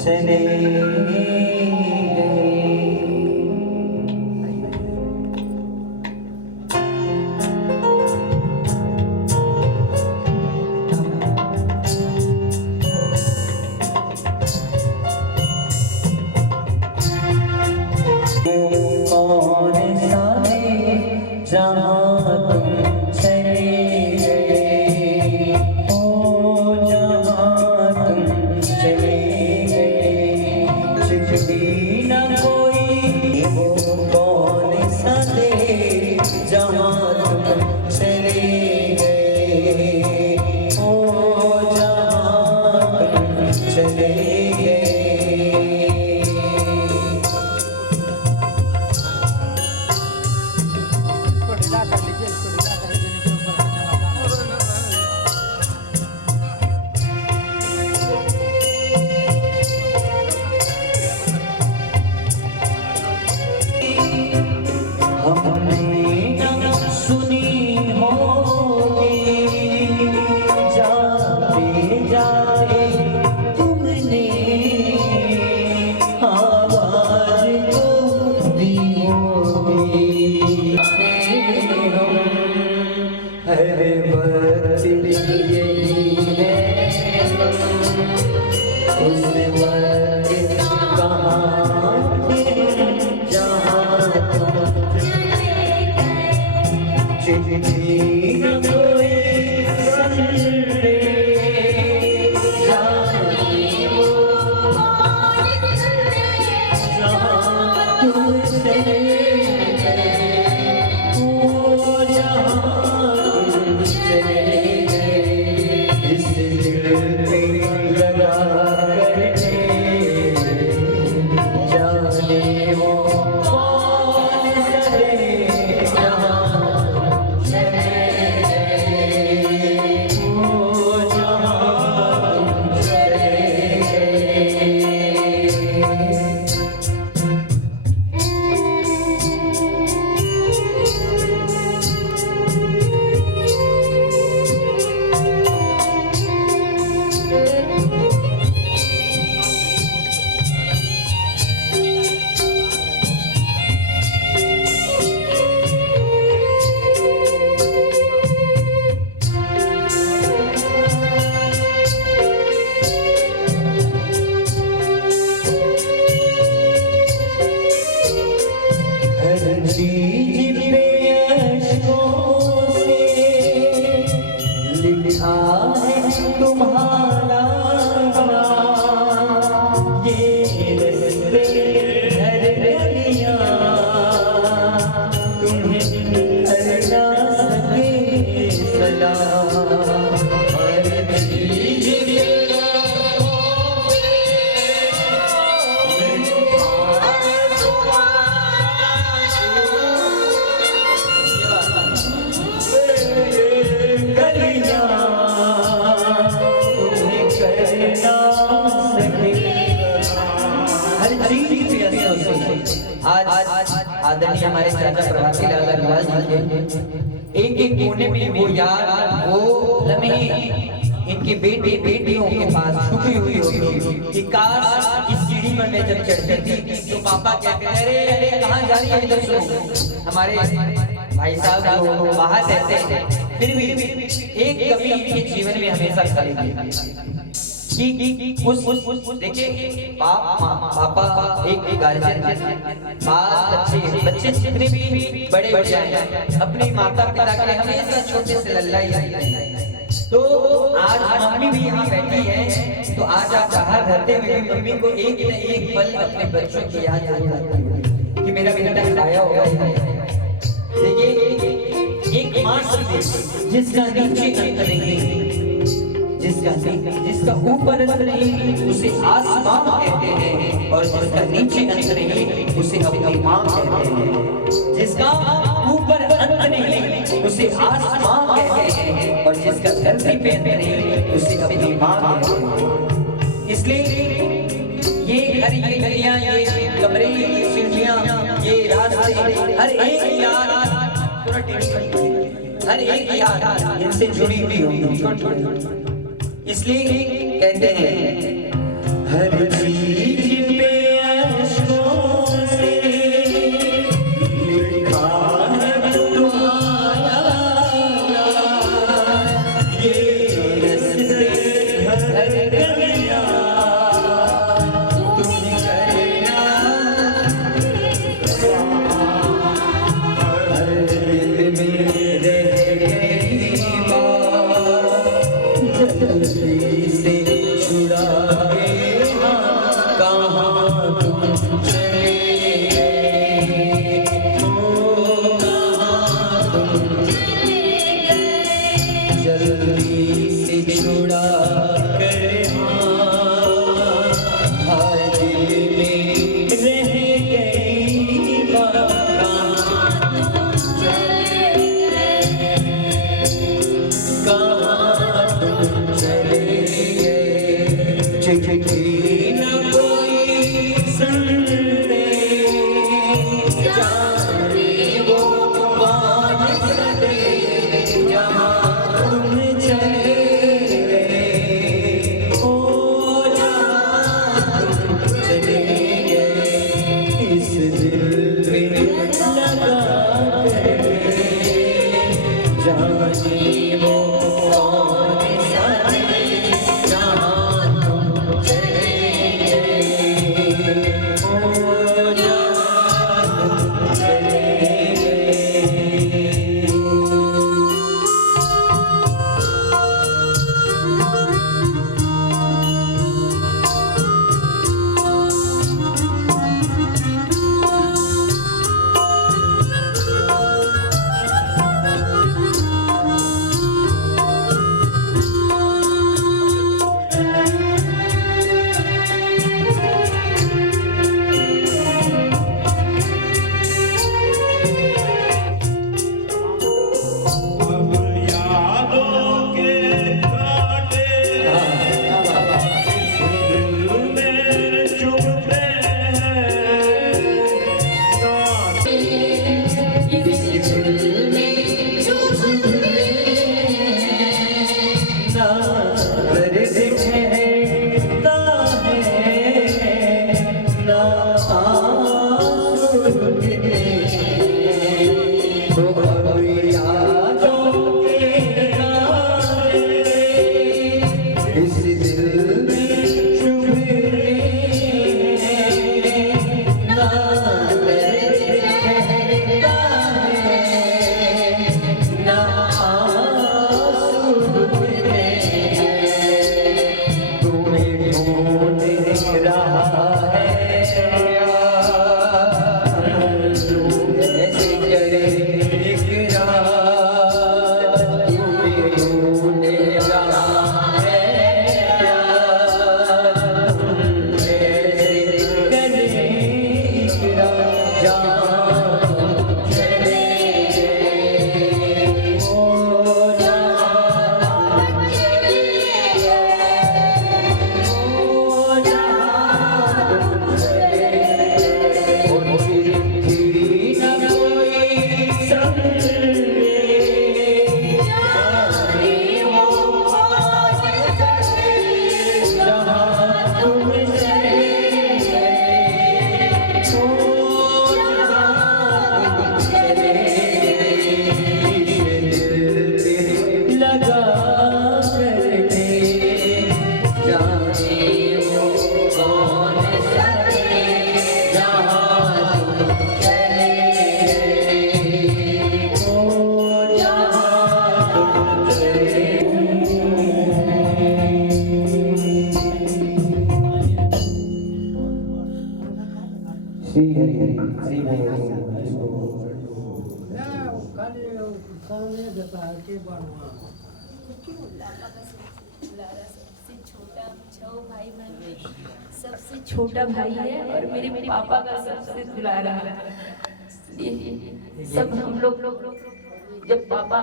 चले कौन सा है जहाँ तुम चले गए, ओ जहाँ तुम चले गए, चिट्ठी न कोई, वो कौन सा है जहाँ तुम चले गए, ओ जहाँ तुम चले गए। तुम्हारा ये रस्ते हर गलियां तुम्हें करना सके सलाम, हर चीज आज आदरणीय हमारे चाचा प्रभाती लाल अग्रवाल जी के एक एक कोने में वो यार वो लम्हे इनकी बेटियों के पास छुपी हुई होगी कि काश इस सीढ़ी पर मैं जब चढ़ती थी तो पापा कहते हैं अरे कहाँ जा रही है इधर से। हमारे भाई साहब जो बाहर रहते हैं फिर भी एक कवि इनके जीवन में हमेशा खड़े कि उस देखिए पापा एक गार्जियन बच्चे जितने भी बड़े बड़े आए अपने माता पिता के हमेशा छोटे से लल्ला ही हैं। तो आज मम्मी भी यहाँ बैठी है तो आज आप बाहर रहते हुए भी मम्मी को एक न एक पल अपने बच्चों की याद जरूर आती है कि मेरा बेटा खाया होगा। देखिए एक माँ जिसका नीचे अंत नहीं, जिसका ऊपर अंत नहीं उसे आसमां कहते हैं, और जिसका नीचे अंत नहीं उसे अपनी माँ कहते हैं। जिसका ऊपर अंत नहीं उसे आसमां कहते हैं, और जिसका धरती पे अंत नहीं उसे अपनी माँ कहते हैं। इसलिए ये हरी गलियां, ये कमरे, ये सीढ़ियां, ये रास्ते, हर एक याद इनसे जुड़ी हुई होगी। इसलिए कहते हैं हर चीज सबसे छोटा भाई है और मेरे पापा का सबसे दुलारा है। सब हम लोग जब पापा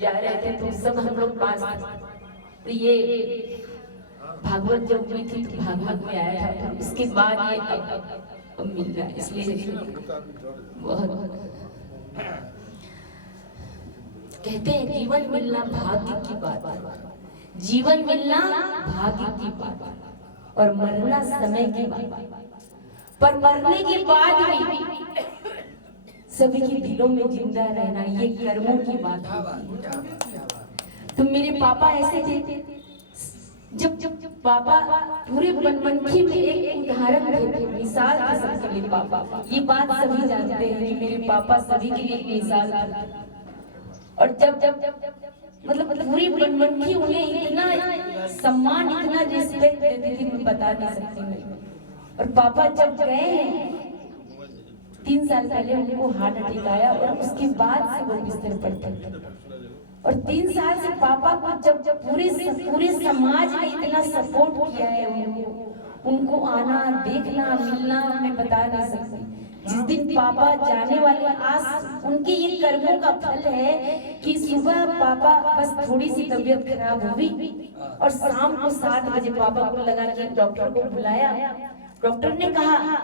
जा रहे थे तो सब हम लोग पास तो ये भागवत जब हुई थी तो भागवत में आया था, उसके बाद ये अब मिल रहा है, इसलिए बहुत कहते हैं जीवन मिलना भाग्य की बात है, जीवन मिलना भाग्य की बात है और मरना समय की बात। पर मरने के बाद भी सभी के दिलों में जिंदा रहना ये कर्मों की बात है। तो मेरे पापा ऐसे थे, जब पापा पूरे बनमनखी में एक उदाहरण थे, मिसाल थे सबके लिए पापा। ये बात सभी जानते हैं कि मेरे पापा सभी के लिए एक मिसाल थे। और जब मतलब पूरी बनमनखी उन्हें इतना सम्मान, इतना रिस्पेक्ट देती थी, मैं बता नहीं सकती मैं। और पापा जब गए हैं 3 साल पहले उनको हार्ट अटैक आया और उसके बाद से वो बिस्तर पर थे। और 3 साल से पापा को जब पूरे समाज ने इतना सपोर्ट किया है, उनको आना देखना मिलना मैं बता नहीं सकती। जिस दिन पापा जाने वाले, आज उनके ये कर्मों का फल है कि सुबह पापा बस थोड़ी सी तबीयत खराब हुई और शाम को 7 बजे पापा को लगा कि डॉक्टर को बुलाया। डॉक्टर ने कहा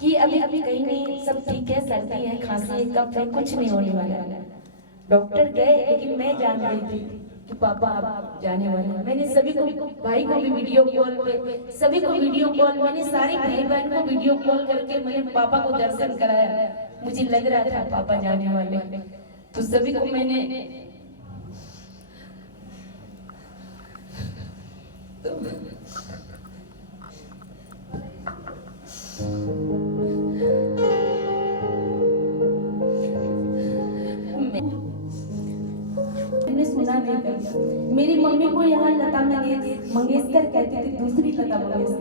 कि अभी कहीं नहीं, सब ठीक है, सर्दी है, खांसी है, कफ है, कुछ नहीं होने वाला है। डॉक्टर गए, लेकिन मैं जान गई थी कि पापा आप जाने वाले हैं। मैंने सभी को, भाई को भी वीडियो कॉल पे, सभी को वीडियो कॉल, मैंने सारे भाई बहन को वीडियो कॉल करके मैंने पापा को दर्शन कराया। मुझे लग रहा था पापा जाने वाले, तो सभी को मैंने मैंने सुना नहीं था। मेरी मम्मी को यहाँ लता मंगेशकर कहती थी, दूसरी लता मंगेशकर।